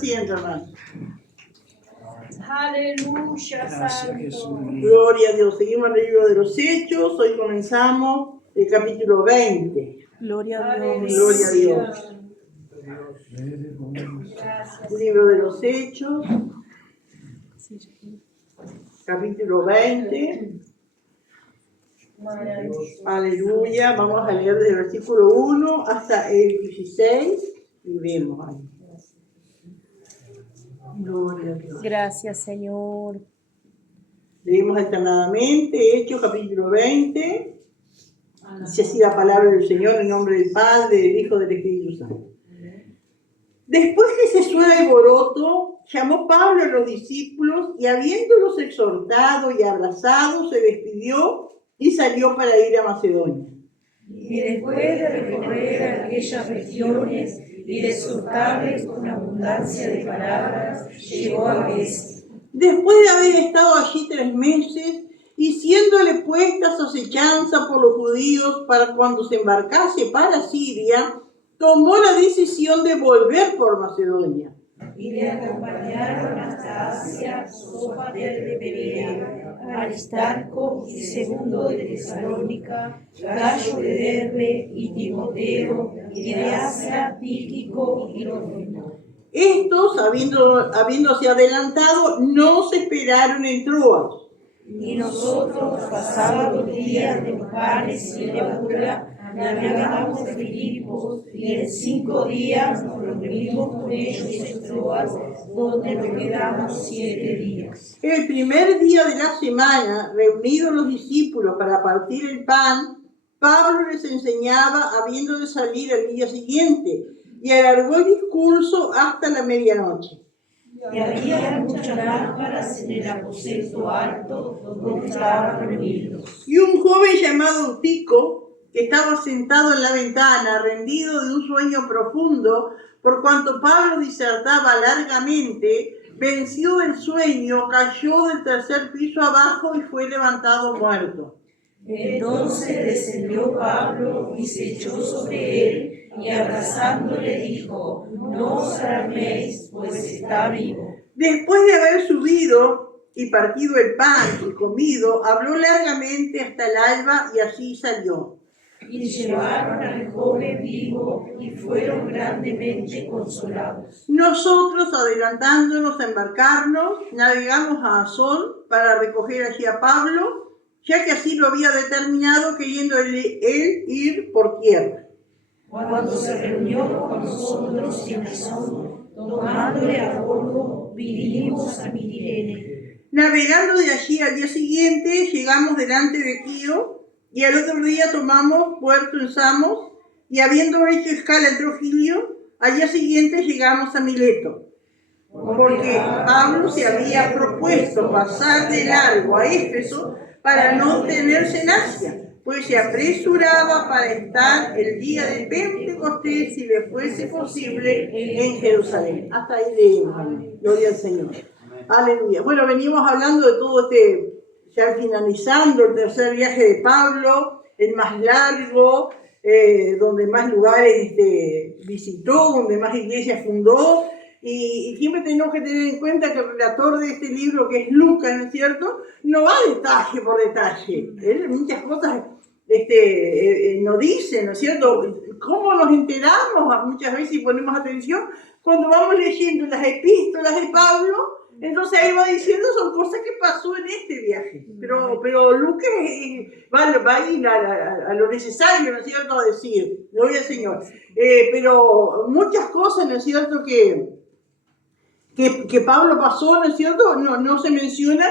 asiento, hermano. Aleluya, Santo. Gloria a Dios. Seguimos en el libro de los Hechos. Hoy comenzamos el capítulo 20. Gloria a Dios. Gloria a Dios. Gracias. Libro de los Hechos, capítulo 20. Aleluya. Vamos a leer desde el versículo 1 hasta el 16 y vemos ahí. Gloria a Dios. Gracias, Señor. Leemos alternadamente Hechos, capítulo 20. Dice así la palabra del Señor en nombre del Padre, del Hijo y del Espíritu Santo. Después que cesó el alboroto, llamó Pablo a los discípulos y habiéndolos exhortado y abrazado, se despidió y salió para ir a Macedonia. Y después de recorrer aquellas regiones y de exhortarles con abundancia de palabras, llegó a Efeso. Después de haber estado allí 3 meses y siéndole puestas acechanza por los judíos para cuando se embarcase para Siria, tomó la decisión de volver por Macedonia. Y le acompañaron hasta Asia Sópater de Berea, Aristarco y Segundo de Tesalónica, Gayo de Derbe y Timoteo, y de Asia Tíquico y Trófimo. Estos, habiéndose adelantado, no se esperaron en Troas. Y nosotros, pasados los días de los panes y levadura, navegamos de Filipos, y en 5 días nos reunimos con ellos en Troas, donde nos quedamos 7 días. El primer día de la semana, reunidos los discípulos para partir el pan, Pablo les enseñaba habiendo de salir al día siguiente, y alargó el discurso hasta la medianoche. Y había muchas lámparas en el aposento alto donde estaban reunidos. Y un joven llamado Eutico, que estaba sentado en la ventana, rendido de un sueño profundo, por cuanto Pablo disertaba largamente, venció del sueño, cayó del 3er piso abajo y fue levantado muerto. Entonces descendió Pablo y se echó sobre él, y abrazándole dijo: no os alarméis, pues está vivo. Después de haber subido y partido el pan y comido, habló largamente hasta el alba y así salió. Y llevaron al joven vivo y fueron grandemente consolados. Nosotros, adelantándonos a embarcarnos, navegamos a Asón para recoger allí a Pablo, ya que así lo había determinado, queriendo él ir por tierra. Cuando se reunió con nosotros en Asón, tomándole a bordo, vinimos a Mitilene. Navegando de allí al día siguiente, llegamos delante de Quío, y al otro día tomamos puerto en Samos, y habiendo hecho escala en Trogilio, al día siguiente llegamos a Mileto. Porque Pablo se había propuesto pasar de largo a Éfeso para no detenerse en Asia, pues se apresuraba para estar el día de Pentecostés, si le fuese posible, en Jerusalén. Hasta ahí leemos, amén. Gloria al Señor. Aleluya. Bueno, venimos hablando de todo ya finalizando el 3er viaje de Pablo, el más largo, donde más lugares visitó, donde más iglesias fundó. Y siempre tenemos que tener en cuenta que el relator de este libro, que es Lucas, ¿no es cierto?, no va detalle por detalle. Él muchas cosas nos dice, ¿no es cierto?, cómo nos enteramos muchas veces y ponemos atención cuando vamos leyendo las epístolas de Pablo. Entonces ahí va diciendo, son cosas que pasó en este viaje. Pero Lucas va a ir a lo necesario, ¿no es cierto?, a decir, gloria al Señor. Pero muchas cosas, ¿no es cierto?, que Pablo pasó, ¿no es cierto?, no se menciona.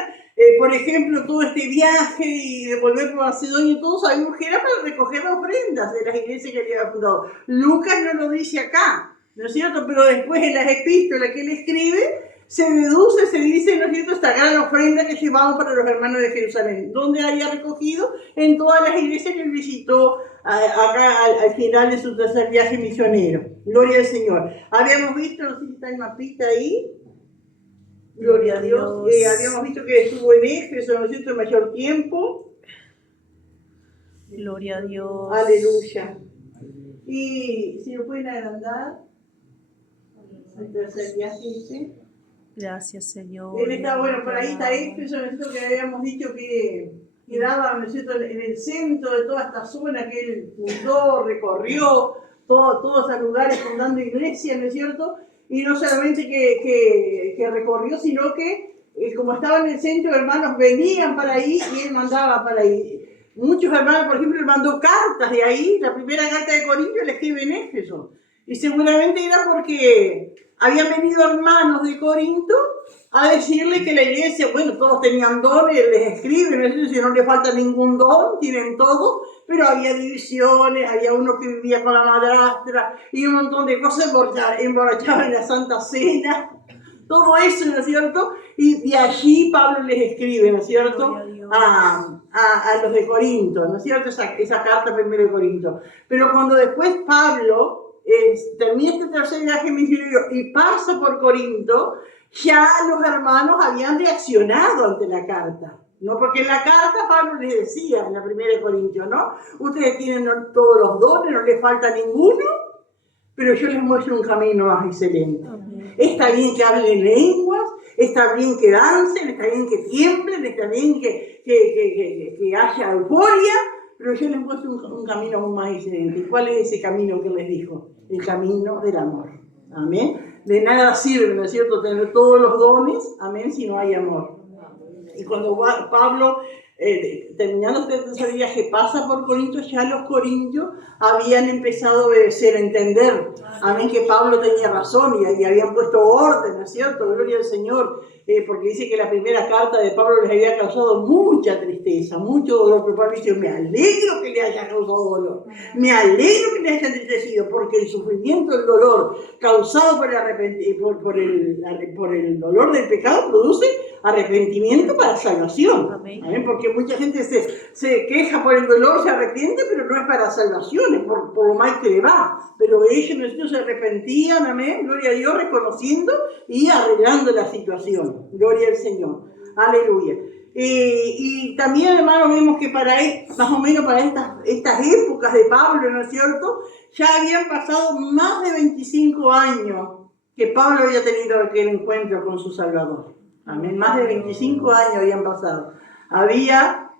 Por ejemplo, todo este viaje y de volver por Macedonia, todos sabemos que era para recoger ofrendas de las iglesias que había fundado. Lucas no lo dice acá, ¿no es cierto?, pero después en las epístolas que él escribe, se deduce, se dice, ¿no es cierto?, esta gran ofrenda que llevamos para los hermanos de Jerusalén. ¿Dónde había recogido? En todas las iglesias que él visitó acá al final de su 3er viaje misionero. Gloria al Señor. Habíamos visto, no sé si está el mapita ahí. Gloria a Dios. Habíamos visto que estuvo en Éfeso, ¿no es cierto?, el mayor tiempo. Gloria a Dios. Aleluya. Y si lo pueden agrandar. El tercer viaje dice. Gracias, Señor. Él está, bueno, por ahí está Éfeso, nosotros que habíamos dicho que quedaba, ¿no es cierto?, en el centro de toda esta zona que él fundó, recorrió, todos esos lugares fundando iglesias, ¿no es cierto? Y no solamente que recorrió, sino que como estaba en el centro, hermanos venían para ahí y él mandaba para ahí. Muchos hermanos, por ejemplo, él mandó cartas de ahí, la primera carta de Corinto la escribe en Éfeso. Y seguramente era porque habían venido hermanos de Corinto a decirle que la iglesia, bueno, todos tenían dones, les escriben, es decir, si no les falta ningún don, tienen todo, pero había divisiones, había uno que vivía con la madrastra y un montón de cosas, emborrachaban en la Santa Cena, todo eso, ¿no es cierto? Y de allí Pablo les escribe, ¿no es cierto?, a los de Corinto, ¿no es cierto?, esa carta primero de Corinto. Pero cuando después Pablo termina este tercer viaje misionero y pasa por Corinto, ya los hermanos habían reaccionado ante la carta, ¿no? Porque en la carta Pablo les decía, en la primera de Corintios, ¿no? Ustedes tienen todos los dones, no les falta ninguno, pero yo les muestro un camino más excelente. Está bien que hablen lenguas, está bien que dancen, está bien que tiemblen, está bien que haya euforia, pero yo les muestro un camino aún más excelente. ¿Cuál es ese camino que les dijo? El camino del amor. Amén. De nada sirve, ¿no es cierto?, tener todos los dones, amén, si no hay amor. Y cuando Pablo, terminando este tercer viaje, pasa por Corinto, ya los corintios habían empezado a obedecer, a entender, amén, que Pablo tenía razón y habían puesto orden, ¿no es cierto? Gloria al Señor, porque dice que la primera carta de Pablo les había causado mucha tristeza, mucho dolor, pero Pablo dice, me alegro que le haya causado dolor, me alegro que le haya entristecido, porque el sufrimiento, el dolor causado por el dolor del pecado produce arrepentimiento para salvación. Amén. Amén. Porque mucha gente se queja por el dolor, se arrepiente, pero no es para salvación, es por lo mal que le va. Pero ellos se arrepentían, amén, gloria a Dios, reconociendo y arreglando la situación. Gloria al Señor. Aleluya. Y también, hermanos, vemos que más o menos para estas épocas de Pablo, ¿no es cierto?, ya habían pasado más de 25 años que Pablo había tenido aquel encuentro con su Salvador. Amén. Más de 25 años habían pasado. Había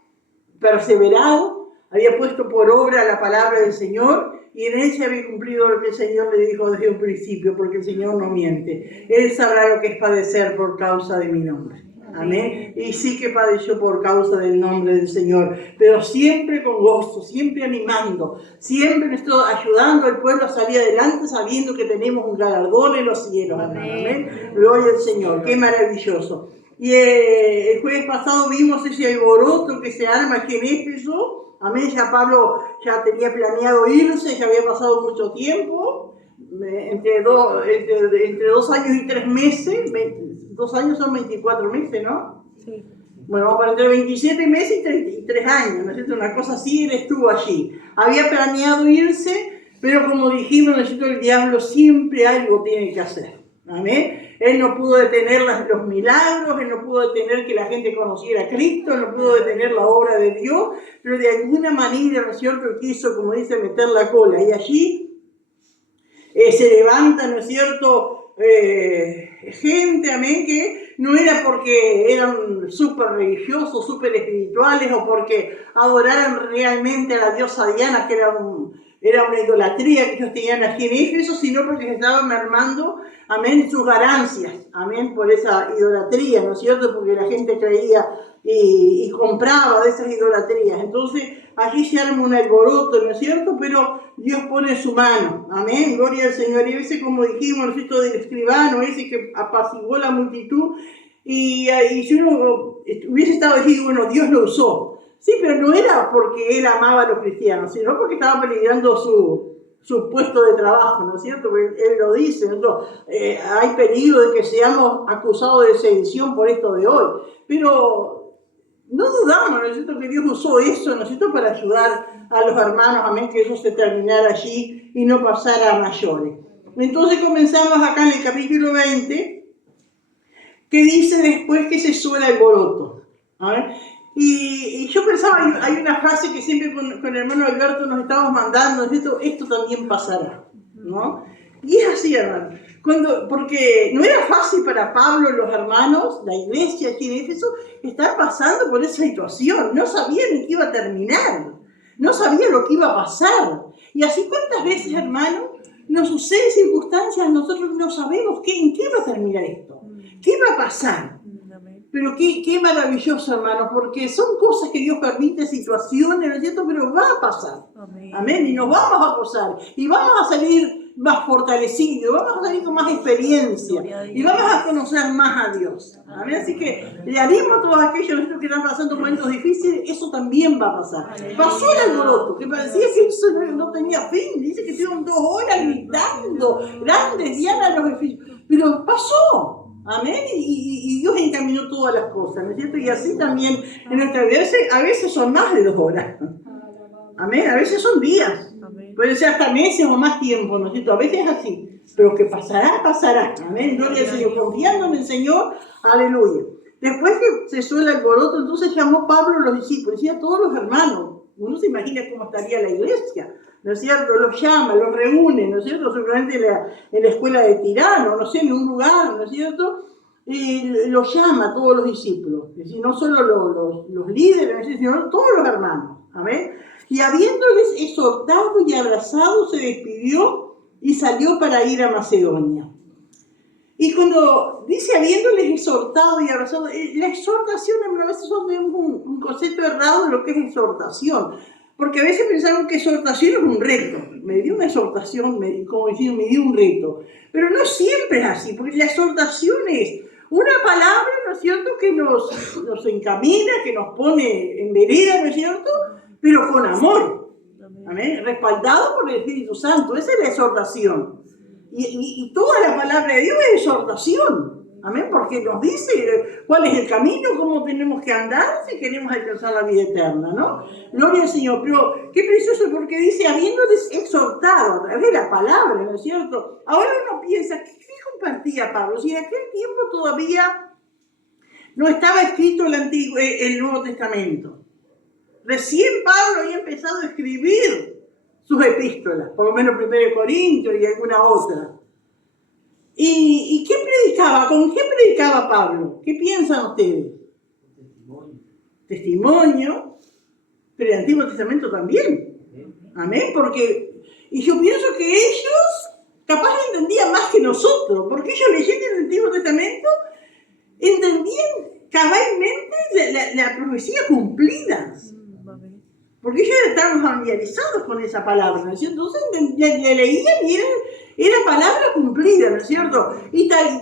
perseverado, había puesto por obra la palabra del Señor y en él se había cumplido lo que el Señor le dijo desde un principio, porque el Señor no miente. Él sabrá lo que es padecer por causa de mi nombre. Amén. Y sí que padeció por causa del nombre del Señor, pero siempre con gozo, siempre animando, siempre ayudando al pueblo a salir adelante, sabiendo que tenemos un galardón en los cielos. Amén. Gloria al Señor, qué maravilloso. Y el jueves pasado vimos ese alboroto que se arma aquí en Éfeso. Amén. Ya Pablo ya tenía planeado irse, ya había pasado mucho tiempo, entre 2 años y 3 meses. 2 años son 24 meses, ¿no? Sí. Bueno, vamos para entre 27 meses y 3 años, ¿no es cierto? Una cosa así, él estuvo allí. Había planeado irse, pero como dijimos, ¿no es cierto?, el diablo siempre algo tiene que hacer. Amén. Él no pudo detener los milagros, él no pudo detener que la gente conociera a Cristo, no pudo detener la obra de Dios, pero de alguna manera, ¿no es cierto?, quiso, como dice, meter la cola. Y allí se levanta, ¿no es cierto?, gente, amén, que no era porque eran súper religiosos, súper espirituales o porque adoraran realmente a la diosa Diana, que era una idolatría que ellos tenían aquí en Éfeso, sino porque se estaban mermando, amén, sus ganancias, amén, por esa idolatría, ¿no es cierto?, porque la gente creía y compraba de esas idolatrías. Entonces allí se arma un alboroto, ¿no es cierto?, pero Dios pone su mano, amén, gloria al Señor. Y ese, como dijimos, ¿no es cierto?, del escribano, ese que apaciguó la multitud, y si uno hubiese estado allí, bueno, Dios lo usó. Sí, pero no era porque él amaba a los cristianos, sino porque estaba peligrando su puesto de trabajo, ¿no es cierto? Porque él lo dice, ¿no? Hay peligro de que seamos acusados de sedición por esto de hoy. Pero no dudamos, ¿no es cierto?, que Dios usó eso, ¿no es cierto?, para ayudar a los hermanos, amén, que eso se terminara allí y no pasara a mayores. Entonces comenzamos acá en el capítulo 20, que dice después que cesó el alboroto. Y yo pensaba, hay una frase que siempre con el hermano Alberto nos estamos mandando, esto también pasará, ¿no? Y es así, hermano. Porque no era fácil para Pablo, los hermanos, la iglesia aquí en Éfeso, estar pasando por esa situación. No sabían en qué iba a terminar, no sabían lo que iba a pasar. Y así, ¿cuántas veces, hermanos, nos suceden circunstancias, nosotros no sabemos en qué va a terminar esto? ¿Qué va a pasar? Pero qué maravilloso, hermanos, porque son cosas que Dios permite, situaciones, ¿no es cierto? Pero va a pasar. Amén. Y nos vamos a gozar. Y vamos a salir más fortalecidos, vamos a salir con más experiencia. Y vamos a conocer más a Dios. Amén. Así que le animo a todos aquellos que están pasando momentos difíciles, eso también va a pasar. Pasó el alboroto, que parecía que eso no tenía fin. Dice que estuvieron 2 horas gritando, grandes dianas los efesios. Pero pasó. Amén, y Dios encaminó todas las cosas, ¿no es cierto? Y así también en nuestra vida, a veces son más de 2 horas. Amén, a veces son días, puede ser hasta meses o más tiempo, ¿no es cierto? A veces es así, pero que pasará, pasará. Amén, gloria al Señor, confiando en el Señor, aleluya. Después que cesó el alboroto, entonces llamó Pablo a los discípulos, y a todos los hermanos. Uno se imagina cómo estaría la iglesia, ¿no es cierto? Los llama, los reúne, ¿no es cierto? Seguramente en la escuela de Tirano, no sé, en un lugar, ¿no es cierto? Y los llama a todos los discípulos, es decir, no solo los líderes, sino todos los hermanos, ¿amén? Y habiéndoles exhortado y abrazado, se despidió y salió para ir a Macedonia. Y cuando dice habiéndoles exhortado y abrazado, la exhortación a veces son un concepto errado de lo que es exhortación. Porque a veces pensaron que exhortación es un reto. Me dio una exhortación, como decir, me dio un reto. Pero no siempre es así, porque la exhortación es una palabra, ¿no es cierto?, que nos encamina, que nos pone en vereda, ¿no es cierto?, pero con amor. ¿Amén? Respaldado por el Espíritu Santo. Esa es la exhortación. Y toda la palabra de Dios es exhortación. Amén, porque nos dice cuál es el camino, cómo tenemos que andar si queremos alcanzar la vida eterna, ¿no? Gloria al Señor. Pero qué precioso, porque dice, habiéndoles exhortado a través de la palabra, ¿no es cierto? Ahora uno piensa, ¿qué compartía Pablo? Si en aquel tiempo todavía no estaba escrito el Nuevo Testamento. Recién Pablo había empezado a escribir sus epístolas, por lo menos 1 Corintios y alguna otra. ¿Y qué predicaba? ¿Con qué predicaba Pablo? ¿Qué piensan ustedes? Testimonio, pero el Antiguo Testamento también. Amén, y yo pienso que ellos capaz entendían más que nosotros, porque ellos leyendo el Antiguo Testamento entendían cabalmente la profecía cumplida. Porque ellos estaban familiarizados con esa palabra, ¿no es cierto? Entonces le leían y era palabra cumplida, ¿no es cierto? Y tal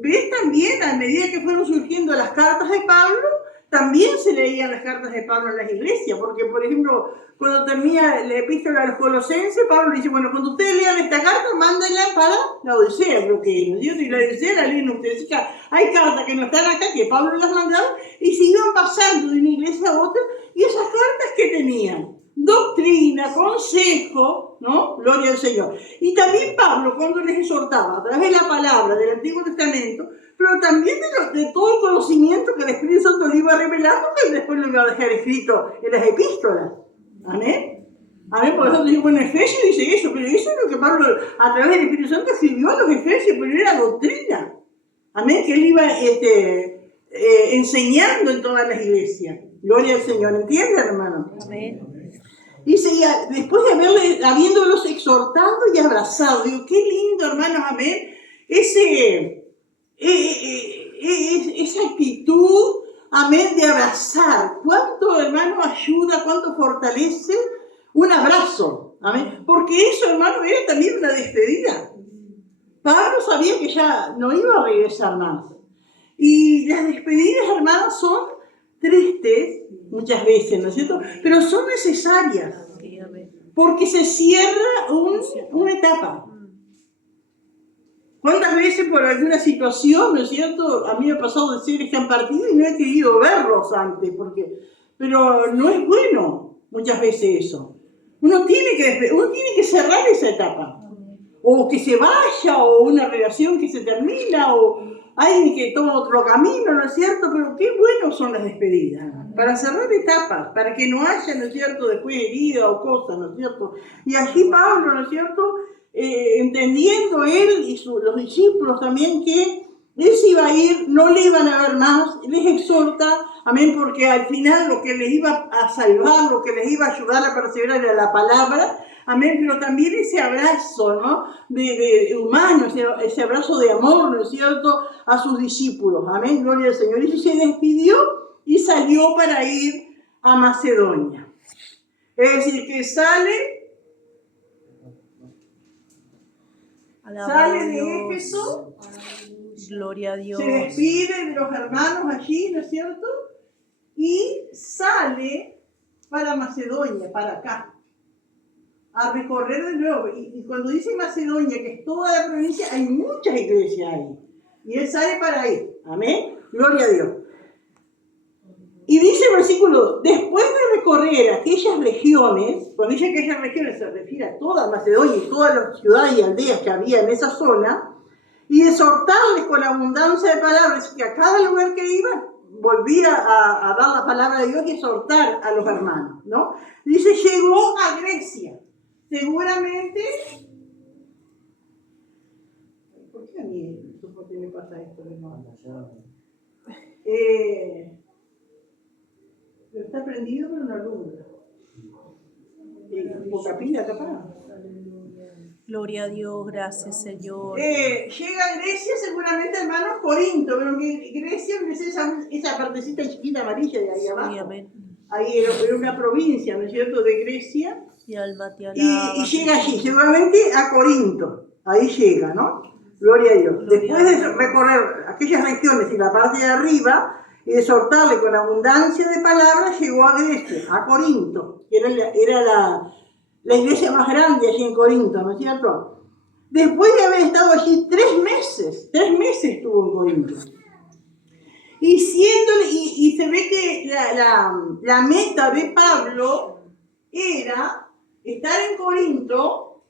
vez también, a medida que fueron surgiendo las cartas de Pablo, también se leían las cartas de Pablo en las iglesias, porque, por ejemplo, cuando termina la epístola a los Colosenses, Pablo dice, bueno, cuando ustedes lean esta carta, mándenla para la Odisea, creo que es, ¿no es cierto? Y la Odisea la leen ustedes. O sea, hay cartas que no están acá, que Pablo las mandaba, y se iban pasando de una iglesia a otra, y esas cartas que tenían doctrina, consejo, ¿no? Gloria al Señor. Y también Pablo, cuando les exhortaba a través de la palabra del Antiguo Testamento, pero también de todo el conocimiento que el Espíritu Santo le iba revelando, que después lo iba a dejar escrito en las epístolas. Amén. Amén, por eso dice, bueno, Efesios dice eso, pero eso es lo que Pablo, a través del Espíritu Santo, escribió a los Efesios, pero era doctrina. Amén, que él iba enseñando en todas las iglesias. Gloria al Señor, ¿entienden, hermano? Amén. Dice, después de habiéndolos exhortado y abrazado, digo, qué lindo, hermanos, amén, esa actitud, amén, de abrazar. ¿Cuánto, hermano, ayuda, cuánto fortalece un abrazo? Amén, porque eso, hermano, era también una despedida. Pablo sabía que ya no iba a regresar más. Y las despedidas, hermanos, son tristes muchas veces, ¿no es cierto? Pero son necesarias, porque se cierra una etapa. ¿Cuántas veces por alguna situación, ¿no es cierto? A mí me ha pasado de seres que han partido y no he querido verlos antes, pero no es bueno muchas veces eso. Uno tiene que cerrar esa etapa. O que se vaya, o una relación que se termina, o alguien que toma otro camino, ¿no es cierto? Pero qué buenos son las despedidas, para cerrar etapas, para que no haya, ¿no es cierto?, después herida o cosas, ¿no es cierto? Y aquí Pablo, ¿no es cierto?, entendiendo él y los discípulos también que él se iba a ir, no le iban a ver más, les exhorta, amén, porque al final lo que les iba a salvar, lo que les iba a ayudar a perseverar era la palabra, amén, pero también ese abrazo, ¿no? de humano, ese abrazo de amor, ¿no es cierto?, a sus discípulos, amén, gloria al Señor. Y se despidió y salió para ir a Macedonia. Es decir, que sale de Éfeso, gloria a Dios, se despide de los hermanos allí, ¿no es cierto? Y sale para Macedonia, para acá, a recorrer de nuevo. Y cuando dice Macedonia, que es toda la provincia, hay muchas iglesias ahí. Y él sale para ahí. Amén. Gloria a Dios. Y dice el versículo 2, después de recorrer aquellas regiones, cuando dice aquellas regiones se refiere a toda Macedonia y todas las ciudades y aldeas que había en esa zona, y exhortarles con abundancia de palabras, que a cada lugar que iba volvía a dar la palabra de Dios y exhortar a los hermanos, ¿no? Dice, llegó a Grecia. Seguramente... ¿Por qué a mí me pasa esto? Está prendido pero no alumbra. Poca pila capaz. gloria a Dios, gracias Señor. Llega a Grecia, seguramente, hermanos, Corinto, pero que Grecia es esa partecita chiquita amarilla de ahí abajo. Sí, amén. Ahí era una provincia, ¿no es cierto?, de Grecia. Mi alma te alaba. Y llega allí, seguramente a Corinto. Ahí llega, ¿no? Gloria a Dios. Gloria Después a de Dios. recorrer aquellas regiones y la parte de arriba, y de exhortarle con abundancia de palabras, llegó a Grecia, a Corinto, que era la iglesia más grande allí en Corinto, ¿no es cierto? Después de haber estado allí 3 meses estuvo en Corinto. Y se ve que la meta de Pablo era estar en Corinto.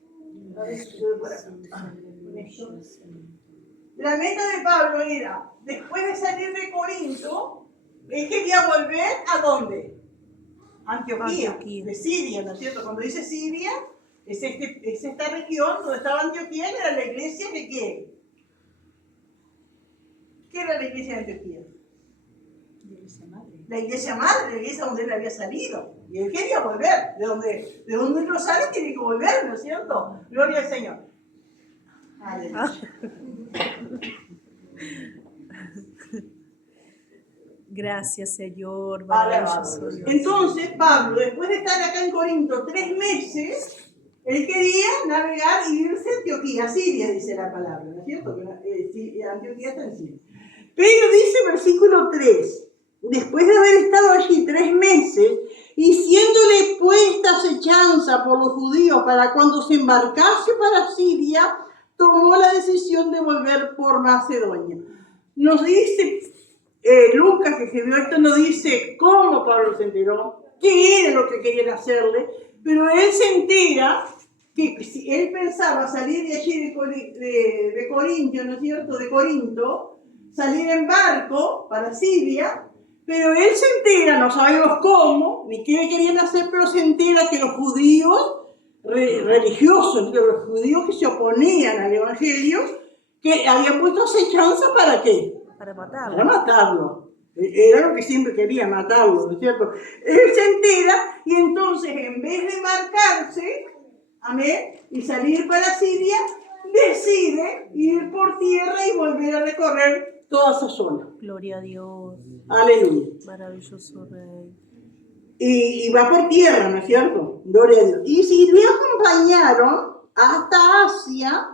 La meta de Pablo era, después de salir de Corinto, él quería volver ¿a dónde? Antioquía, de Siria, ¿no es cierto? Cuando dice Siria, es esta región donde estaba Antioquía, que era la iglesia de ¿qué? ¿Qué era la iglesia de Antioquía? La iglesia madre, la iglesia donde él había salido. Y él quería volver. De donde uno sale tiene que volver, ¿no es cierto? Gloria al Señor. Aleluya. Gracias Señor, maravilloso Dios. Entonces Pablo, después de estar acá en Corinto 3 meses, él quería navegar y irse a Antioquía, Siria, dice la palabra, ¿no es cierto? Antioquía está en Siria. Pero dice versículo 3, después de haber estado allí 3 meses, y siéndole puesta acechanza por los judíos para cuando se embarcase para Siria, tomó la decisión de volver por Macedonia. Nos dice Lucas, que escribió esto, nos dice cómo Pablo se enteró, qué era lo que querían hacerle, pero él se entera que si él pensaba salir de allí de Corinto, ¿no es cierto?, de Corinto, salir en barco para Siria, pero él se entera, no sabemos cómo, ni qué querían hacer, pero se entera que los judíos religiosos, los judíos que se oponían al evangelio, que habían puesto acechanza ¿para qué? Para matarlo. Para matarlo. Era lo que siempre quería, matarlo, ¿no es cierto? Él se entera y entonces en vez de embarcarse, amén, y salir para Siria, decide ir por tierra y volver a recorrer toda esa zona. Gloria a Dios. Aleluya. Maravilloso Rey. Y va por tierra, ¿no es cierto? Gloria a Dios. Y si le acompañaron hasta Asia,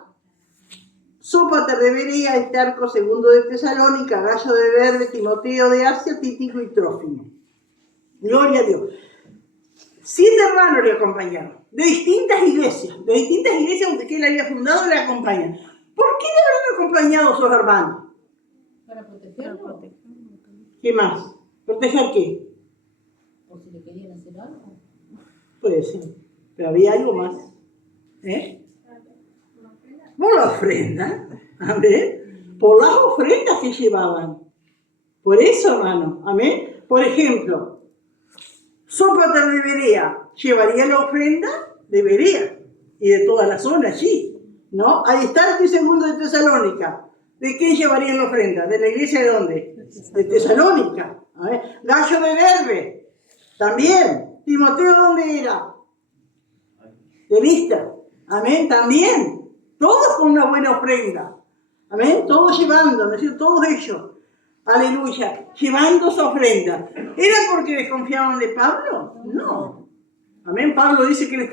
Sópater de Berea, Aristarco, segundo de Tesalónica, Gallo de Derbe, Timoteo de Asia, Tíquico y Trófimo. Gloria a Dios. 7 hermanos le acompañaron, de distintas iglesias donde él había fundado, le acompañan. ¿Por qué le habrán acompañado esos hermanos? Para protegerlo. ¿Qué más? ¿Proteger qué? O si le querían hacer algo. Puede ser, pero había algo más. Por la ofrenda, amén. Por las ofrendas que llevaban. Por eso, hermano, amén. Por ejemplo, Sópater de Berea llevaría la ofrenda de Berea y de toda la zona allí. ¿no? Aristarco y Segundo de Tesalónica. ¿De qué llevarían la ofrenda? ¿De la iglesia de dónde? De Tesalónica. A ver. Gallo de Derbe, también. Timoteo, ¿dónde era? De Listra. Amén, también. Todos con una buena ofrenda. Amén, todos llevando, ¿no es cierto? Todos ellos. Aleluya, llevando su ofrenda. ¿Era porque desconfiaban de Pablo? No. Amén, Pablo dice que él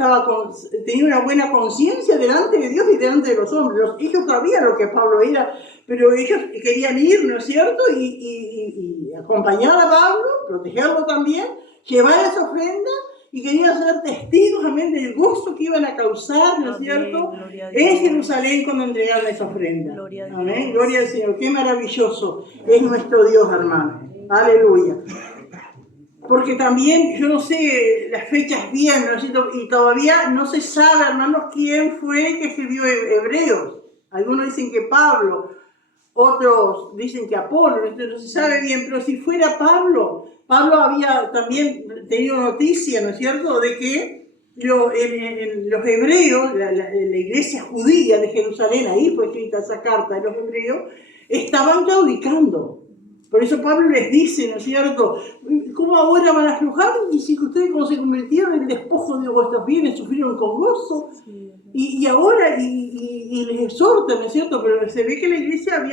tenía una buena conciencia delante de Dios y delante de los hombres. Ellos sabían lo que Pablo era, pero ellos querían ir, ¿no es cierto? Y acompañar a Pablo, protegerlo también, llevar esa ofrenda y querían ser testigos, amén, del gozo que iban a causar, ¿no es cierto? En Jerusalén cuando entregaron esa ofrenda. Amén, gloria al Señor. Qué maravilloso es nuestro Dios, hermano. Aleluya. Porque también, yo no sé las fechas bien, ¿no es cierto? Y todavía no se sabe, hermanos, quién fue que escribió Hebreos. Algunos dicen que Pablo, otros dicen que Apolo, no se sabe bien, pero si fuera Pablo había también tenido noticia, ¿no es cierto?, de que los hebreos, la iglesia judía de Jerusalén, ahí fue escrita esa carta de los hebreos, estaban claudicando. Por eso Pablo les dice, ¿no es cierto?, ¿cómo ahora van a aflojar? Y si ustedes cuando se convirtieron en el despojo de vuestros bienes sufrieron con gozo, y ahora, y les exhortan, ¿no es cierto?, pero se ve que la iglesia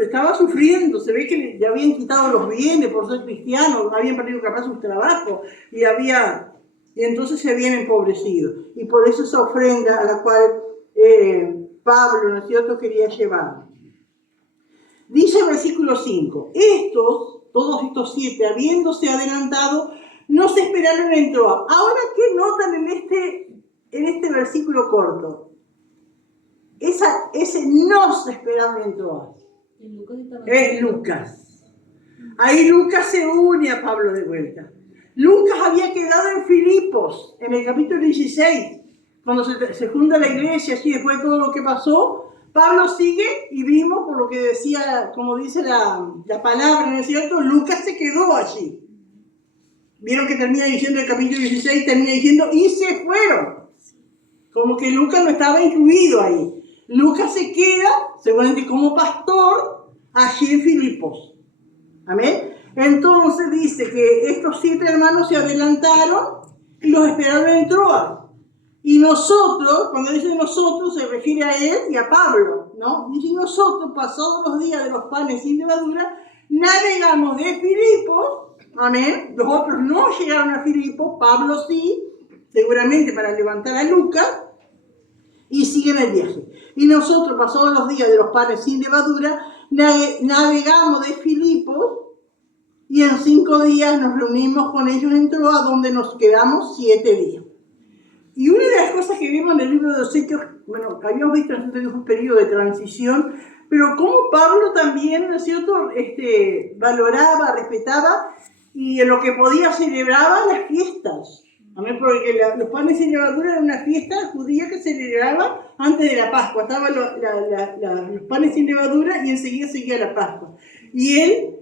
estaba sufriendo, se ve que le habían quitado los bienes por ser cristianos, habían perdido capaz sus trabajos, y entonces se habían empobrecido. Y por eso esa ofrenda a la cual Pablo, ¿no es cierto?, quería llevar. Dice el versículo 5, todos estos 7, habiéndose adelantado, no se esperaron en Troas. Ahora, ¿qué notan en este versículo corto? Ese no se esperaron en Troas. Es Lucas. Ahí Lucas se une a Pablo de vuelta. Lucas había quedado en Filipos, en el capítulo 16, cuando se funda la iglesia, así después de todo lo que pasó. Pablo sigue y vimos, por lo que decía, como dice la palabra, ¿no es cierto? Lucas se quedó allí. Vieron que termina diciendo el capítulo 16, termina diciendo, y se fueron. Como que Lucas no estaba incluido ahí. Lucas se queda, seguramente como pastor, allí en Filipos. Amén. Entonces dice que estos 7 hermanos se adelantaron y los esperaron en Troas. Y nosotros, cuando dice nosotros, se refiere a él y a Pablo, ¿no? Dice nosotros, pasados los días de los panes sin levadura, navegamos de Filipos, amén. Los otros no llegaron a Filipos, Pablo sí, seguramente para levantar a Lucas, y siguen el viaje. Y nosotros, pasados los días de los panes sin levadura, navegamos de Filipos, y en 5 días nos reunimos con ellos en Troas, donde nos quedamos 7 días. Y una de las cosas que vimos en el libro de los Hechos, bueno, habíamos visto en un periodo de transición, pero como Pablo también, ¿no es cierto?, valoraba, respetaba, y en lo que podía celebraba las fiestas. Amén, porque los panes sin levadura era una fiesta judía que se celebraba antes de la Pascua. Estaban los panes sin levadura y enseguida seguía la Pascua. Y él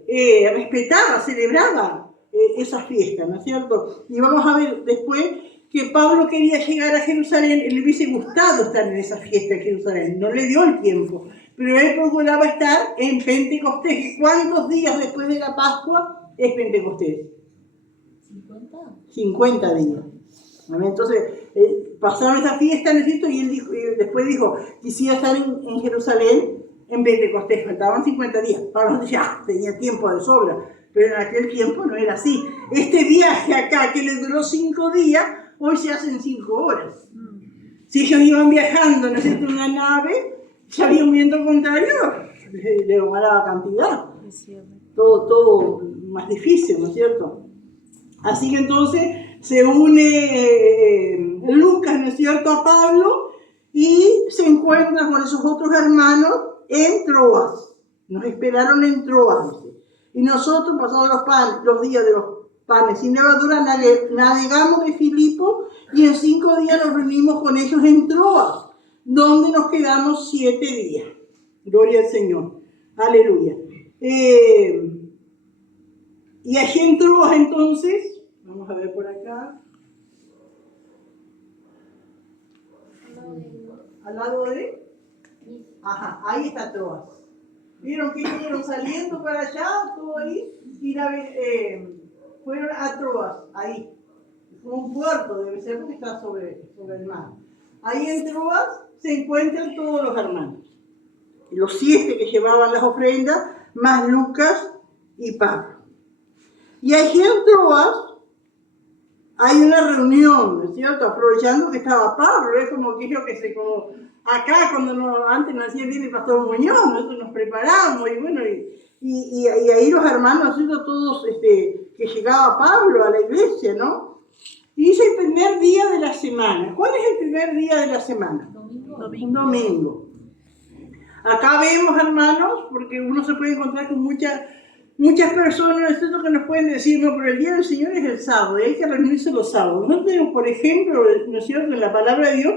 respetaba, celebraba esas fiestas, ¿no es cierto? Y vamos a ver después que Pablo quería llegar a Jerusalén, le hubiese gustado estar en esa fiesta de Jerusalén, no le dio el tiempo, pero él procuraba estar en Pentecostés. ¿Cuántos días después de la Pascua es Pentecostés? 50 días. Entonces, pasaron esa fiesta, ¿no es cierto? Y él después dijo, quisiera estar en Jerusalén en Pentecostés, faltaban 50 días. Pablo decía, tenía tiempo de sobra, pero en aquel tiempo no era así. Este viaje acá, que le duró 5 días, hoy se hacen 5 horas. Si ellos iban viajando, ¿no es cierto?, en una nave, ya había un viento contrario, le tomaba cantidad. Todo más difícil, ¿no es cierto? Así que entonces se une Lucas, ¿no es cierto?, a Pablo y se encuentra con esos otros hermanos en Troas. Nos esperaron en Troas, dice. Y nosotros, pasados los días de los panes sin levadura, navegamos de Filipos y en 5 días nos reunimos con ellos en Troas, donde nos quedamos 7 días. Gloria al Señor. Aleluya. Y allí en Troas, entonces, vamos a ver por acá. Al lado de Ajá, ahí está Troas. ¿Vieron que vinieron saliendo para allá, todo ahí? Y fueron a Troas, ahí. Fue un puerto, debe ser porque está sobre el mar. Ahí en Troas se encuentran todos los hermanos. Los 7 que llevaban las ofrendas, más Lucas y Pablo. Y allí en Troas hay una reunión, ¿no es cierto? Aprovechando que estaba Pablo, es como que como acá cuando antes nos hacía bien el pastor Muñoz, nosotros nos preparamos y bueno, y ahí los hermanos, ¿no es cierto? Todos que llegaba Pablo a la iglesia, ¿no? Y es el primer día de la semana. ¿Cuál es el primer día de la semana? Un domingo. Acá vemos, hermanos, porque uno se puede encontrar con muchas personas, ¿no es cierto?, que nos pueden decir, no, pero el día del Señor es el sábado, y hay que reunirse los sábados. Nosotros tenemos, por ejemplo, ¿no es cierto?, en la palabra de Dios,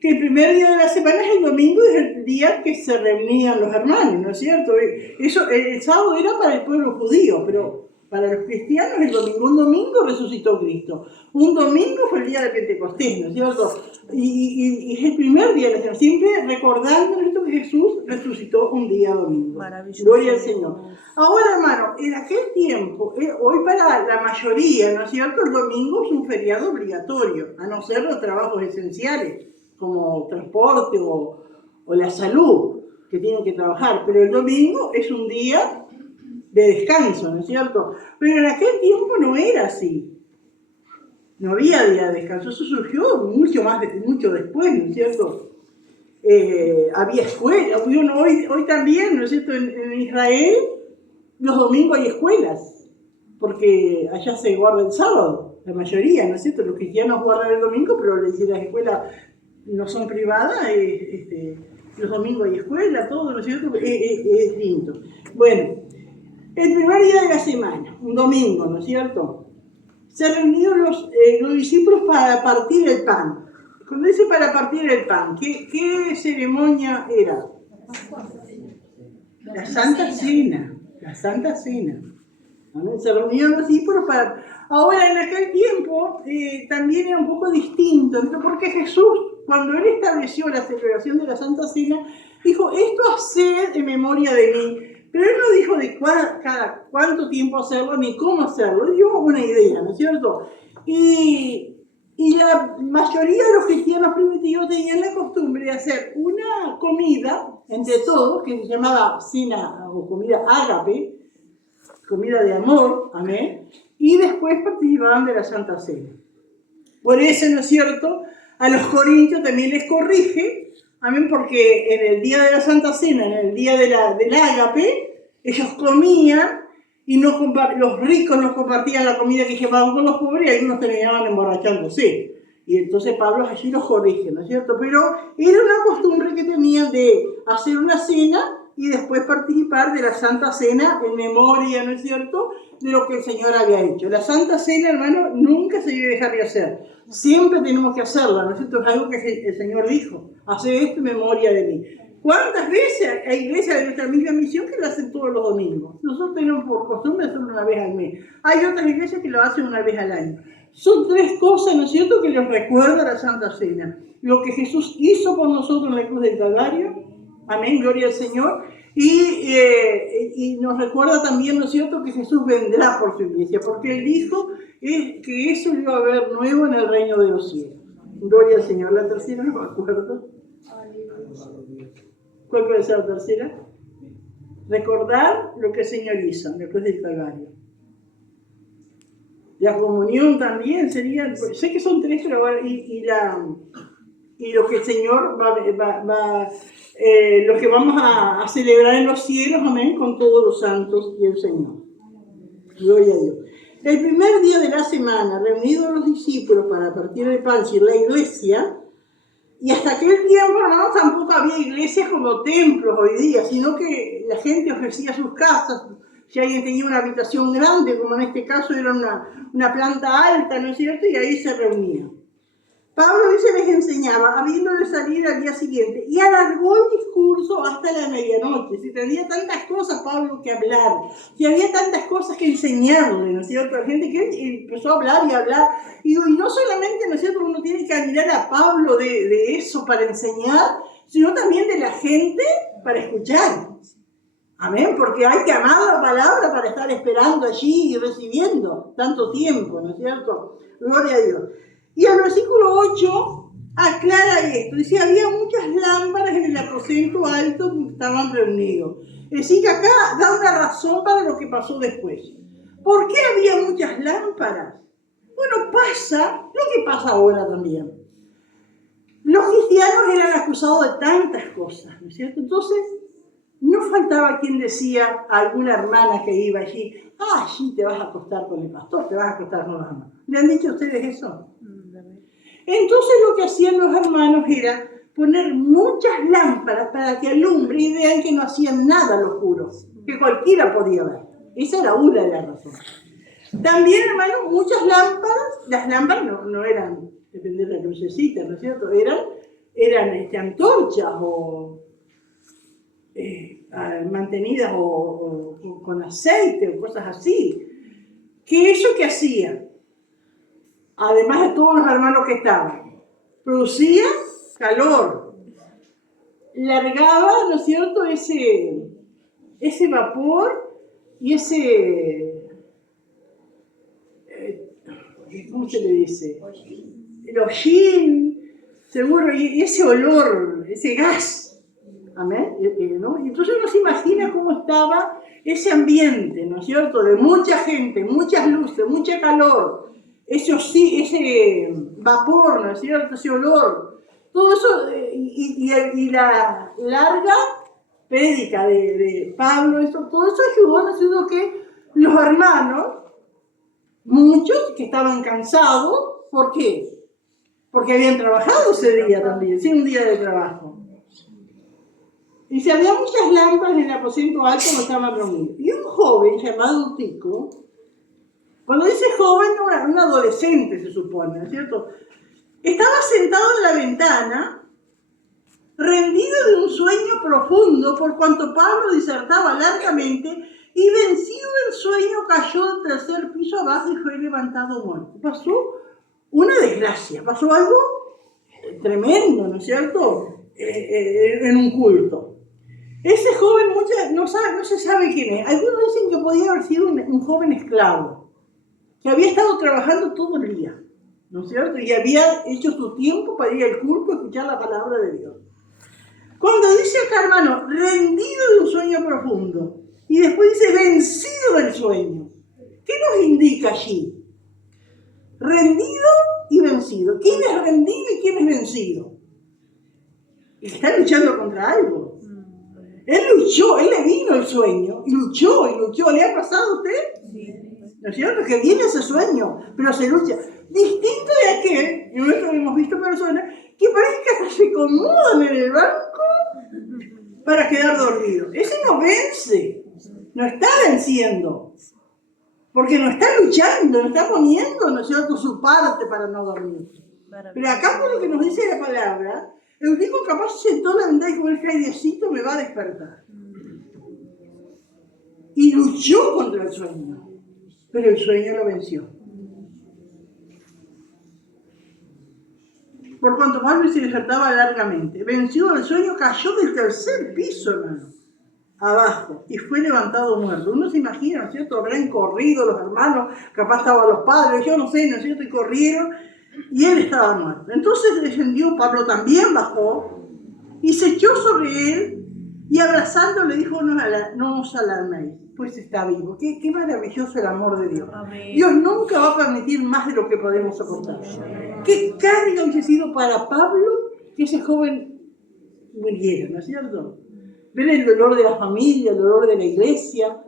que el primer día de la semana es el domingo, es el día que se reunían los hermanos, ¿no es cierto? Eso, el sábado era para el pueblo judío, pero para los cristianos un domingo resucitó Cristo. Un domingo fue el día de Pentecostés, ¿no es cierto? Y es el primer día de la semana, siempre recordando esto que Jesús resucitó un día domingo. Maravilloso. Gloria al Señor. Ahora, hermano, en aquel tiempo, hoy para la mayoría, ¿no es cierto?, el domingo es un feriado obligatorio, a no ser los trabajos esenciales, como transporte o la salud, que tienen que trabajar, pero el domingo es un día de descanso, ¿no es cierto? Pero en aquel tiempo no era así. No había día de descanso, eso surgió mucho después, ¿no es cierto? Había escuelas, hoy también, ¿no es cierto? En Israel, los domingos hay escuelas, porque allá se guarda el sábado, la mayoría, ¿no es cierto? Los cristianos guardan el domingo, pero las escuelas no son privadas, los domingos hay escuela, todo, ¿no es cierto? Es lindo. Bueno, el primer día de la semana, un domingo, ¿no es cierto?, se reunieron los discípulos para partir el pan. Cuando dice para partir el pan, ¿qué ceremonia era? La Santa Cena. La Santa Cena. Se reunieron los discípulos para... Ahora, en aquel tiempo también era un poco distinto, ¿no? Porque Jesús, cuando Él estableció la celebración de la Santa Cena, dijo, esto haced en memoria de mí. Pero Él no dijo de cada cuánto tiempo hacerlo ni cómo hacerlo. Él dio una idea, ¿no es cierto? Y la mayoría de los cristianos primitivos tenían la costumbre de hacer una comida entre todos, que se llamaba cena o comida ágape, comida de amor, amén, y después participaban de la Santa Cena. Por eso, ¿no es cierto?, a los corintios también les corrige, amén, porque en el día de la Santa Cena, en el día del ágape, ellos comían y los ricos no compartían la comida que llevaban con los pobres y algunos terminaban emborrachándose. Y entonces Pablo allí los corrige, ¿no es cierto? Pero era una costumbre que tenían de hacer una cena y después participar de la Santa Cena en memoria, ¿no es cierto?, de lo que el Señor había hecho. La Santa Cena, hermano, nunca se debe dejar de hacer. Siempre tenemos que hacerla, ¿no es cierto? Es algo que el Señor dijo, hacer esto en memoria de mí. ¿Cuántas veces hay iglesias de nuestra misma misión que lo hacen todos los domingos? Nosotros tenemos por costumbre hacerlo una vez al mes. Hay otras iglesias que lo hacen una vez al año. Son 3 cosas, ¿no es cierto?, que les recuerda la Santa Cena. Lo que Jesús hizo por nosotros en la cruz del Calvario, amén, gloria al Señor, y nos recuerda también, ¿no es cierto?, que Jesús vendrá por su iglesia, porque Él dijo que eso iba a haber nuevo en el reino de los cielos. Gloria al Señor. La tercera no me acuerdo. ¿Cuál puede ser la tercera? Recordar lo que el Señor hizo después del Calvario. La comunión también sería, sé que son 3, pero ahora, y lo que el Señor lo que vamos a celebrar en los cielos, amén, con todos los santos y el Señor. Gloria a Dios. El primer día de la semana, reunidos los discípulos para partir el pan, y la iglesia, y hasta aquel tiempo, hermanos, tampoco había iglesias como templos hoy día, sino que la gente ofrecía sus casas. Si alguien tenía una habitación grande, como en este caso era una planta alta, ¿no es cierto?, y ahí se reunían. Pablo dice, les enseñaba, habiéndole salir al día siguiente, y alargó el discurso hasta la medianoche. Si tenía tantas cosas, Pablo, que hablar, si había tantas cosas que enseñarle, ¿no es cierto? La gente que empezó a hablar y hablar, y no solamente, ¿no es cierto?, uno tiene que admirar a Pablo de eso para enseñar, sino también de la gente para escuchar. Amén, porque hay que amar la palabra para estar esperando allí y recibiendo tanto tiempo, ¿no es cierto? Gloria a Dios. Y el versículo 8 aclara esto. Dice, había muchas lámparas en el aposento alto donde estaban reunidos. Es decir, que acá da una razón para lo que pasó después. ¿Por qué había muchas lámparas? Bueno, pasa lo que pasa ahora también. Los cristianos eran acusados de tantas cosas, ¿no es cierto? Entonces, no faltaba quien decía a alguna hermana que iba allí, allí te vas a acostar con el pastor, te vas a acostar con los hermanos. ¿Le han dicho a ustedes eso? Entonces lo que hacían los hermanos era poner muchas lámparas para que alumbre y vean que no hacían nada al oscuro, que cualquiera podía ver. Esa era una de las razones. También, hermanos, muchas lámparas, las lámparas no eran, depende de la lucecita, ¿no es cierto? Eran antorchas o mantenidas o con aceite o cosas así. ¿Qué eso que hacía? Además de todos los hermanos que estaban, producía calor, largaba, ¿no es cierto?, ese vapor y ese, ¿cómo se le dice? El hollín, seguro, y ese olor, ese gas. Amén, ¿no? Y entonces uno se imagina cómo estaba ese ambiente, ¿no es cierto?, de mucha gente, muchas luces, mucho calor, ese vapor, ¿no es cierto?, ese olor, todo eso, y la larga prédica de Pablo, todo eso ayudó, ¿no es cierto?, que los hermanos, muchos que estaban cansados, ¿por qué? Porque habían trabajado ese día también, sí, un día de trabajo. Y se había muchas lámparas en el aposento alto donde estaban reunidos. Y un joven llamado Eutico, cuando dice joven, un adolescente se supone, ¿no es cierto?, estaba sentado en la ventana, rendido de un sueño profundo, por cuanto Pablo disertaba largamente, y vencido del sueño cayó del tercer piso abajo y fue levantado muerto. Pasó una desgracia, pasó algo tremendo, ¿no es cierto?, en un culto. Ese joven no se sabe quién es. Algunos dicen que podía haber sido un joven esclavo, que había estado trabajando todo el día, ¿no es cierto?, y había hecho su tiempo para ir al culto a escuchar la palabra de Dios. Cuando dice acá, hermano, rendido de un sueño profundo, y después dice vencido del sueño, ¿qué nos indica allí? Rendido y vencido. ¿Quién es rendido y quién es vencido? Está luchando contra algo. Él luchó, él le vino el sueño, y luchó. ¿Le ha pasado a usted? Sí. ¿No es cierto? Que viene ese sueño, pero se lucha. Distinto de aquel, y nosotros hemos visto personas que parece que hasta se acomodan en el banco para quedar dormido. Ese no vence, no está venciendo, porque no está luchando, no está poniendo, ¿no es cierto?, su parte para no dormir. Pero acá por lo que nos dice la palabra, el tipo capaz se sentó en la ventana y dijo, el Diosito me va a despertar. Y luchó contra el sueño, pero el sueño lo venció. Por cuanto Pablo se disertaba largamente, venció el sueño, cayó del tercer piso, hermano, abajo, y fue levantado muerto. Uno se imagina, ¿no es cierto?, habrán corrido los hermanos, capaz estaban los padres, yo no sé, ¿no es cierto?, y corrieron, y él estaba muerto. Entonces descendió, Pablo también bajó, y se echó sobre él, y abrazándole dijo, no os alarméis, pues está vivo. Qué maravilloso el amor de Dios. Amén. Dios nunca va a permitir más de lo que podemos soportar. Qué carga hubiese sido para Pablo que ese joven muriera, ¿no es cierto? Ver el dolor de la familia, el dolor de la iglesia,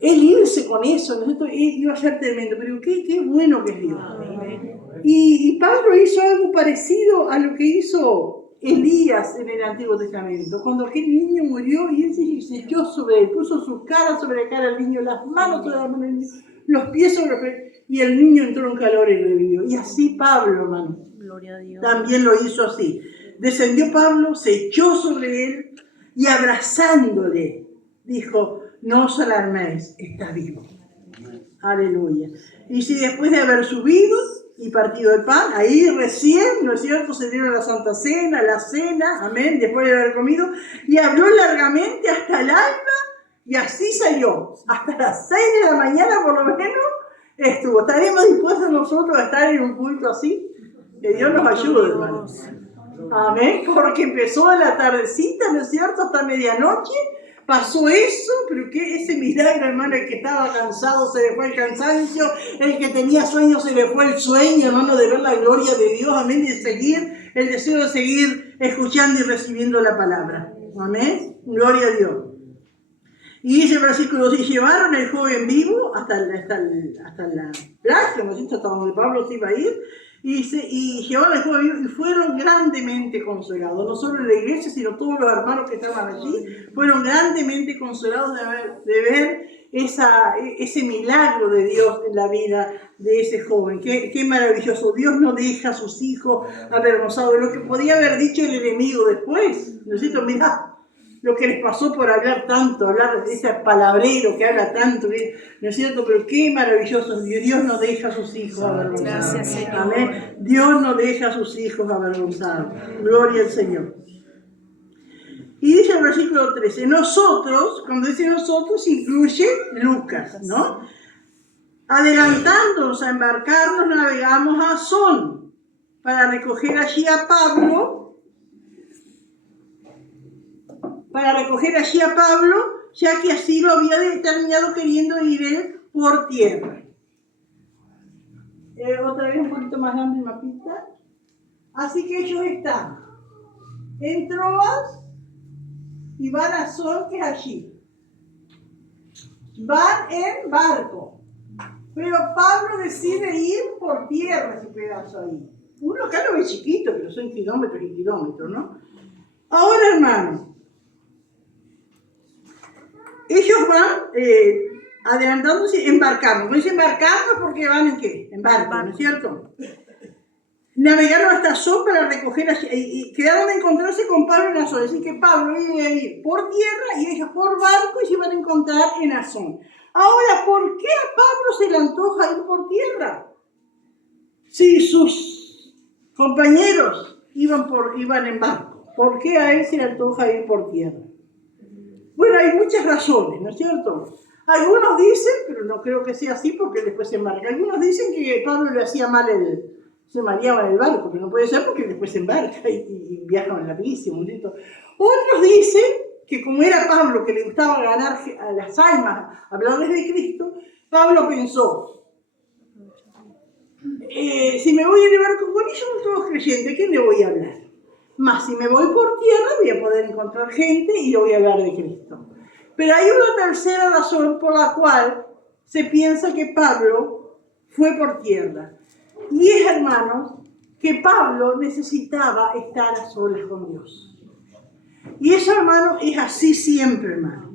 él irse con eso, ¿no es cierto? Iba a ser tremendo, pero qué bueno que es Dios. Y Pablo hizo algo parecido a lo que hizo Elías en el Antiguo Testamento, cuando aquel niño murió y él se echó sobre él, puso su cara sobre la cara del niño, las manos sobre las manos del niño, los pies sobre los pies, y el niño entró en calor y revivió. Y así Pablo, hermano, Gloria a Dios. también lo hizo así. Descendió Pablo, se echó sobre él y abrazándole dijo, no os alarméis, está vivo. Aleluya. Y si después de haber subido, y partido el pan. Ahí recién, ¿no es cierto?, se dieron la Santa Cena, la cena, amén, después de haber comido, y habló largamente hasta el alba, y así salió. Hasta las 6 de la mañana, por lo menos, estuvo. ¿Estaremos dispuestos nosotros a estar en un culto así? Que Dios nos ayude, hermanos. Amén, porque empezó a la tardecita, ¿no es cierto?, hasta medianoche. Pasó eso, pero que ese milagro, hermano, el que estaba cansado se le fue el cansancio, el que tenía sueño se le fue el sueño, hermano, de ver la gloria de Dios, amén, y de seguir, el deseo de seguir escuchando y recibiendo la palabra, amén, gloria a Dios. Y dice el versículo, y llevaron al joven vivo hasta la playa, ¿no es cierto?, hasta donde Pablo se iba a ir, y llevaron al joven vivo y fueron grandemente consolados, no solo la iglesia, sino todos los hermanos que estaban allí, fueron grandemente consolados de ver ese milagro de Dios en la vida de ese joven. Qué maravilloso. Dios no deja a sus hijos avergonzados. Lo que podía haber dicho el enemigo después, ¿no es cierto? Mirá lo que les pasó por hablar tanto, hablar de ese palabrero que habla tanto, ¿no es cierto? Pero qué maravilloso, Dios no deja a sus hijos avergonzados. Gracias, Señor. Amén. Dios no deja a sus hijos avergonzados. Gloria al Señor. Y dice el versículo 13, nosotros, cuando dice nosotros, incluye Lucas, ¿no? Adelantándonos a embarcarnos, navegamos a Asón para recoger allí a Pablo, ya que así lo había determinado queriendo ir él por tierra. Otra vez un poquito más grande el mapita. Así que ellos están en Troas y van a Asón, que es allí. Van en barco. Pero Pablo decide ir por tierra, ese pedazo ahí. Uno acá lo ve chiquito, pero son kilómetros y kilómetros, ¿no? Ahora, hermano, ellos van adelantándose, embarcando. No dice embarcando porque van en qué? En barco, ¿no es cierto? Navegaron hasta Asón para recoger y quedaron a encontrarse con Pablo en Asón. Es decir, que Pablo iba a ir por tierra y ellos por barco y se iban a encontrar en Asón. Ahora, ¿por qué a Pablo se le antoja ir por tierra? Si sus compañeros iban en barco, ¿por qué a él se le antoja ir por tierra? Bueno, hay muchas razones, ¿no es cierto? Algunos dicen, pero no creo que sea así porque después se embarca. Algunos dicen que Pablo le hacía mal se mareaba en el barco, pero no puede ser porque después se embarca y viaja larguísimo, ¿no? Otros dicen que como era Pablo que le gustaba ganar a las almas, hablarles de Cristo, Pablo pensó, si me voy en el barco con ellos son todos creyentes, ¿qué le voy a hablar? Más si me voy por tierra voy a poder encontrar gente y yo voy a hablar de Cristo. Pero hay una tercera razón por la cual se piensa que Pablo fue por tierra. Y es, hermanos, que Pablo necesitaba estar a solas con Dios. Y eso, hermanos, es así siempre, hermanos.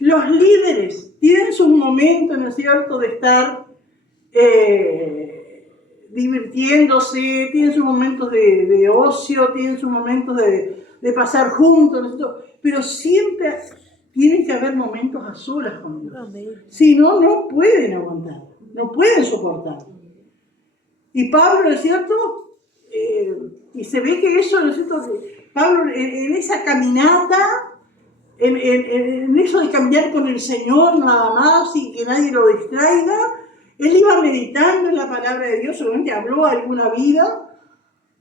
Los líderes tienen sus momentos, ¿no es cierto?, de estar divirtiéndose, tienen sus momentos de ocio, tienen sus momentos de pasar juntos, ¿no es cierto? Pero siempre tienen que haber momentos a solas con Dios. Si no, no pueden aguantar, no pueden soportar. Y Pablo, ¿no es cierto? Y se ve que eso, ¿no es cierto? Pablo en esa caminata, en eso de caminar con el Señor nada más y que nadie lo distraiga, él iba meditando en la palabra de Dios, seguramente habló alguna vida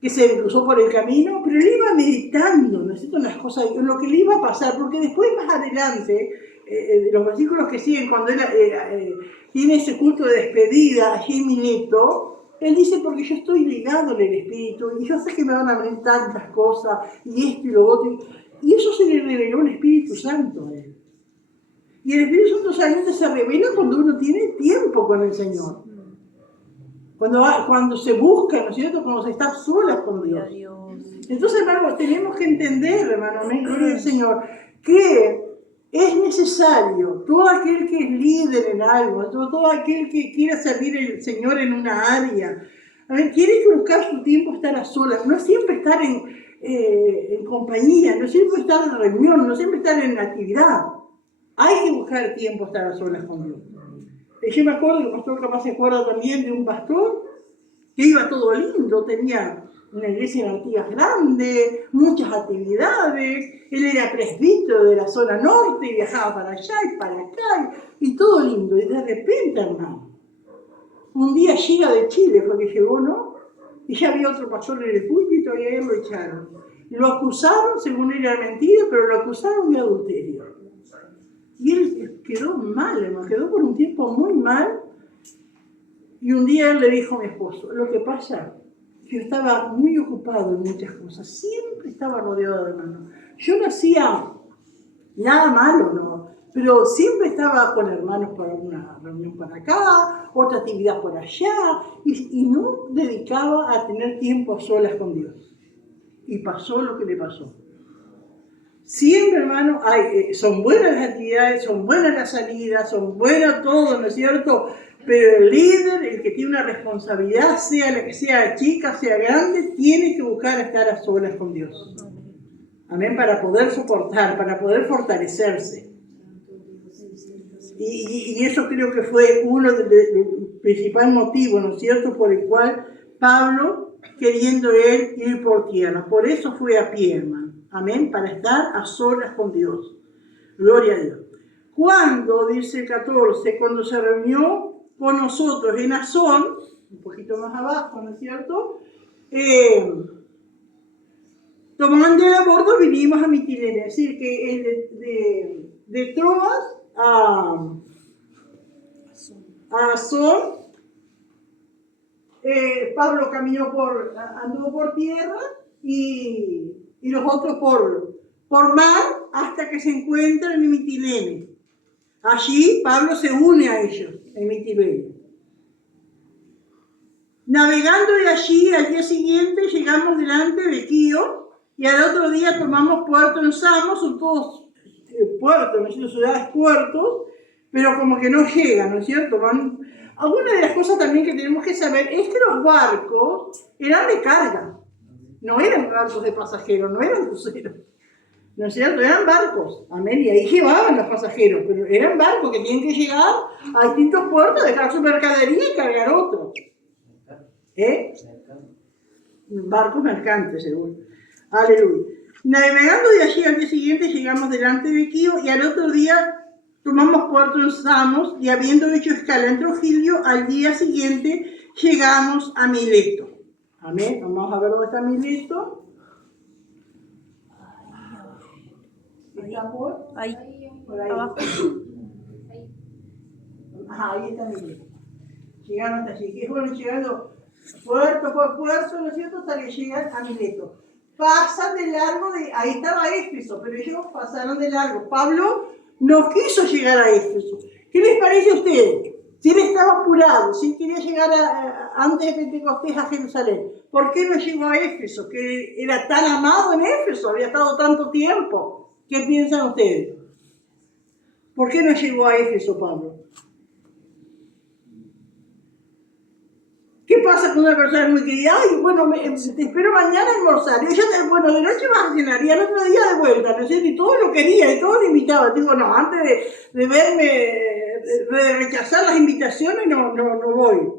que se le cruzó por el camino, pero él iba meditando, ¿no es cierto?, en las cosas, en lo que le iba a pasar, porque después más adelante, los versículos que siguen, cuando él tiene ese culto de despedida allí en Mileto, él dice, porque yo estoy ligado en el Espíritu, y yo sé que me van a venir tantas cosas, y esto y lo otro, y eso se le reveló el Espíritu Santo a él. Y el Espíritu Santo solamente se revela cuando uno tiene tiempo con el Señor. Cuando se busca, ¿no es cierto?, cuando se está solas con Dios. Entonces, hermanos, tenemos que entender, hermano, gloria al Señor, que es necesario, todo aquel que es líder en algo, todo aquel que quiera servir al Señor en una área, tiene que buscar su tiempo estar a solas, no siempre estar en compañía, no siempre estar en reunión, no siempre estar en actividad. Hay que buscar tiempo estar a solas con Dios. Yo me acuerdo que el pastor capaz se acuerda también de un pastor que iba todo lindo, tenía una iglesia en Artigas grande, muchas actividades, él era presbítero de la zona norte y viajaba para allá y para acá, y todo lindo. Y de repente, hermano, un día llega de Chile, fue que llegó, ¿no? Y ya había otro pastor en el púlpito y a él lo echaron. Lo acusaron, según él era mentira, pero lo acusaron de adulterio. Y él quedó mal, hermano, quedó por un tiempo muy mal. Y un día él le dijo a mi esposo, lo que pasa es que yo estaba muy ocupado en muchas cosas, siempre estaba rodeado de hermanos. Yo no hacía nada malo, no, pero siempre estaba con hermanos para una reunión para acá, otra actividad por allá, y no dedicaba a tener tiempo a solas con Dios. Y pasó lo que le pasó. Siempre, hermano, son buenas las actividades, son buenas las salidas, son buenas todo, ¿no es cierto? Pero el líder, el que tiene una responsabilidad, sea la que sea chica, sea grande, tiene que buscar estar a solas con Dios. Amén, para poder soportar, para poder fortalecerse. Y eso creo que fue uno de los principales motivos, ¿no es cierto?, por el cual Pablo, queriendo él ir por tierra. Por eso fue a pie, hermano. Amén, para estar a solas con Dios. Gloria a Dios. Cuando, dice el 14, cuando se reunió con nosotros en Azón, un poquito más abajo, ¿no es cierto?, tomando el abordo vinimos a Mitilene, es decir, que de Troas a Azón, Pablo anduvo por tierra y los otros por mar hasta que se encuentran en Mitilene. Allí Pablo se une a ellos en Mitilene. Navegando de allí, al día siguiente llegamos delante de Quío y al otro día tomamos puerto en Samos, son todos puertos, ¿no es cierto?, ciudades puertos, pero como que no llegan, ¿no es cierto? Alguna de las cosas también que tenemos que saber es que los barcos eran de carga, no eran barcos de pasajeros, no eran cruceros, ¿no es cierto? Eran barcos, amén, y ahí llevaban los pasajeros, pero eran barcos que tienen que llegar a distintos puertos, dejar su mercadería y cargar otro. Barcos mercantes, seguro. Aleluya. Navegando de allí al día siguiente llegamos delante de Quío y al otro día tomamos puerto en Samos y habiendo hecho escala en Trogilio, al día siguiente llegamos a Mileto. Amén. Vamos a ver dónde está Mileto. Ahí, por ahí. abajo. Ajá, ahí está Mileto. Llegaron hasta allí. Que fueron llegando puerto por puerto, ¿no es cierto?, hasta que llegan a Mileto. Pasan de largo, ahí estaba Éfeso, pero ellos pasaron de largo. Pablo no quiso llegar a Éfeso. ¿Qué les parece a ustedes? Si él estaba apurado, si él quería llegar antes de Pentecostés a Jerusalén, ¿por qué no llegó a Éfeso? Que era tan amado en Éfeso, había estado tanto tiempo. ¿Qué piensan ustedes? ¿Por qué no llegó a Éfeso Pablo? ¿Qué pasa cuando una persona es muy querida? Ay, bueno, te espero mañana a almorzar. Y ella, bueno, de noche vas a cenar y al otro día de vuelta, ¿no es cierto? Y todo lo quería y todo lo invitaba. Digo, no, antes de verme, de rechazar las invitaciones, no voy.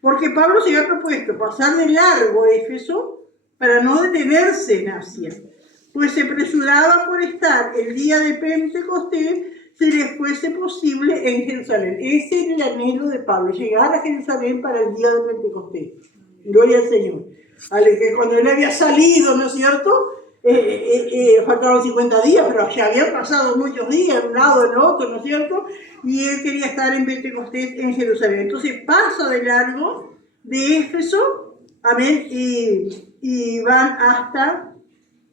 Porque Pablo se había propuesto pasar de largo Éfeso para no detenerse en Asia, pues se apresuraba por estar el día de Pentecostés si les fuese posible en Jerusalén. Ese era el anhelo de Pablo, llegar a Jerusalén para el día de Pentecostés. Gloria al Señor. Que cuando él había salido, ¿no es cierto?, faltaban 50 días, pero ya habían pasado muchos días, de un lado, del otro, ¿no es cierto? Y él quería estar en Pentecostés en Jerusalén. Entonces pasa de largo de Éfeso, amén, y van hasta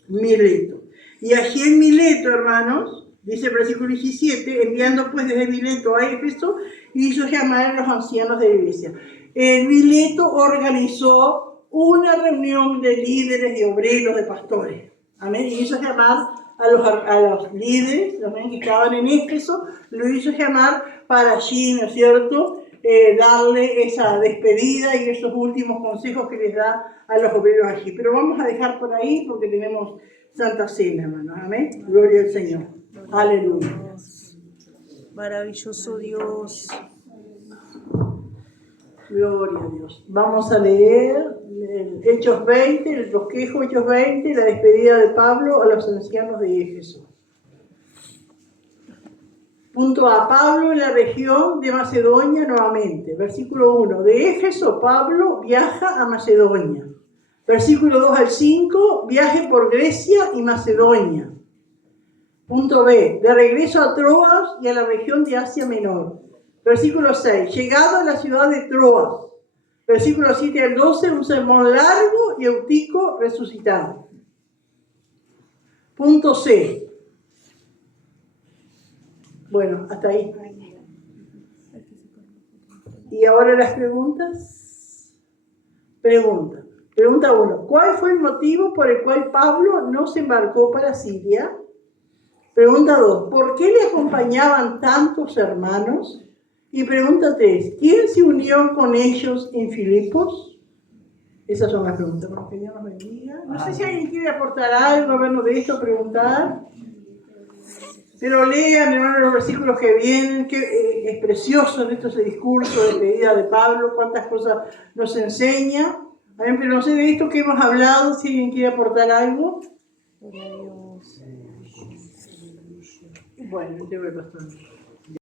Mileto. Y allí en Mileto, hermanos, dice el versículo 17, enviando pues desde Mileto a Éfeso, hizo llamar a los ancianos de la iglesia. En Mileto organizó una reunión de líderes, de obreros, de pastores. Amén. Y hizo llamar a los líderes, amén, que estaban en Éfeso, lo hizo llamar para allí, ¿no es cierto?, darle esa despedida y esos últimos consejos que les da a los obreros allí. Pero vamos a dejar por ahí porque tenemos Santa Cena, hermanos. Amén. Gloria al Señor. Aleluya. Maravilloso Dios. Gloria a Dios. Vamos a leer Hechos 20, el bosquejo Hechos 20, la despedida de Pablo a los ancianos de Éfeso. Punto A. Pablo en la región de Macedonia nuevamente. Versículo 1. De Éfeso, Pablo viaja a Macedonia. Versículo 2 al 5. Viaje por Grecia y Macedonia. Punto B. De regreso a Troas y a la región de Asia Menor. Versículo 6. Llegado a la ciudad de Troas. Versículo 7 al 12. Un sermón largo y Eutico resucitado. Punto C. Bueno, hasta ahí. Y ahora las preguntas. Pregunta 1. ¿Cuál fue el motivo por el cual Pablo no se embarcó para Siria? Pregunta 2. ¿Por qué le acompañaban tantos hermanos? Y pregunta 3. ¿Quién se unió con ellos en Filipos? Esas son las preguntas. Bueno, que Dios nos bendiga. No sé si alguien quiere aportar algo, vernos de esto, preguntar. Pero lean, hermano, los versículos que vienen, que es precioso en esto ese discurso de despedida de Pablo, cuántas cosas nos enseña. Amén, pero no sé de esto que hemos hablado, si alguien quiere aportar algo. Gloria a Dios. Bueno, yo voy pasando.